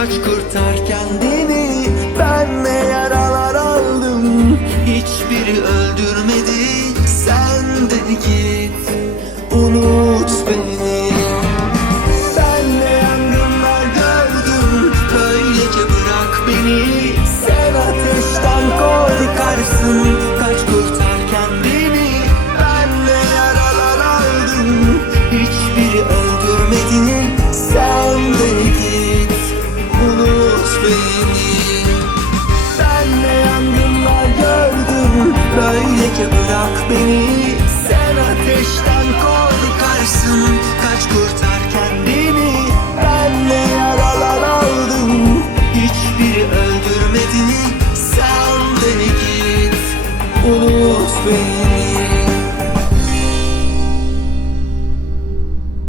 Kaç kurtar kendini Ben ne yaralar aldım? Hiçbiri öldürmedi Sendeki. bırak beni Sen ateşten korkarsın. Kaç kurtar kendini Ben ne yaralar aldım. Hiçbiri öldürmedi Sen de git. Unut beni.